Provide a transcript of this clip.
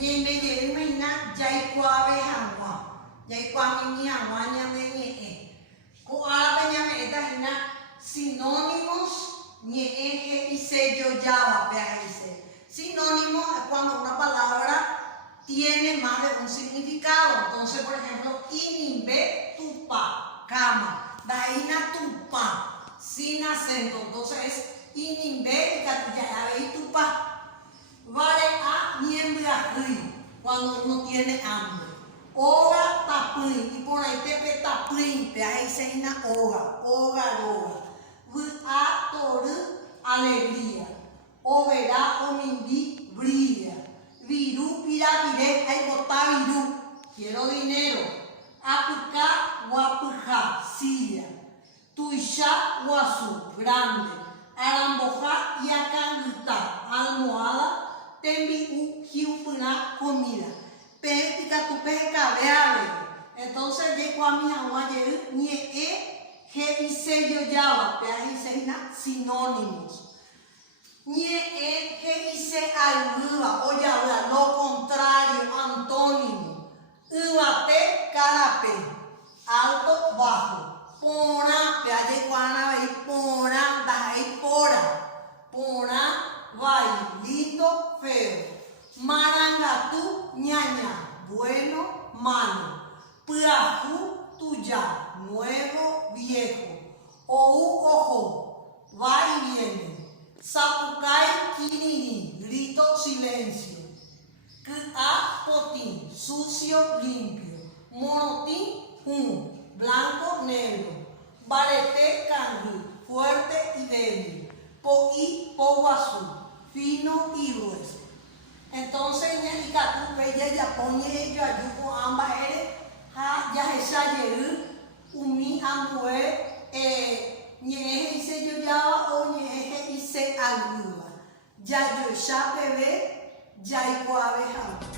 Nhìn bây giờ mình nát dây qua với hàng hóa. Dây qua mình hàng hóa nhà mình nhẹ. Cô ala bên nhà mình ta hình nát sinónimos nhẹ que y sello Java, vea ese. Sinónimo es cuando una palabra tiene más de un significado. Entonces, por ejemplo, inimbe, tupa, cama. Daina tupa, sin acento. Entonces es inimbe y catilla y tupa. Vale a niembra cuando uno tiene hambre. Oga tapui, y por ahí te tapui, te ahí se llama oga, oga. A toru, alegría. Overá o mindi, brilla. Viru, pira, viré, hay botá viru. Quiero dinero. Apuca, guapuja, silla. Tuisha, guasu, grande. Aramboja y acanguta, almohada. Tembi, jiupuna, comida. Pética, tu peca, veable. Entonces, llego a mi agua, ñe, que y sello llava, ahí se sinónimos. Ñe, que y se ayuda, o llava, lo contrario, antónimo. Uate, carape, alto, bajo. Pona, pe allá guana, ve, pona, dai, pora. Pona, vai, lindo, feo. Marangatu, ñaña, bueno, malo. Puajú, tuya, nuevo, viejo. Ou, ojo, va y viene. Sapucay, kinini, grito, silencio. K'a, potín, sucio, limpio. Monotín, blanco, negro. Barete, cangú, fuerte y débil. Poí, poguazú, fino y grueso. Entonces, ña tu bella ya pone ello ayuco ambas eres ya esa yeru umi ambue ñeje hice yo ya o ñeje hice ayuda ya yo ya bebé ya igual abeja.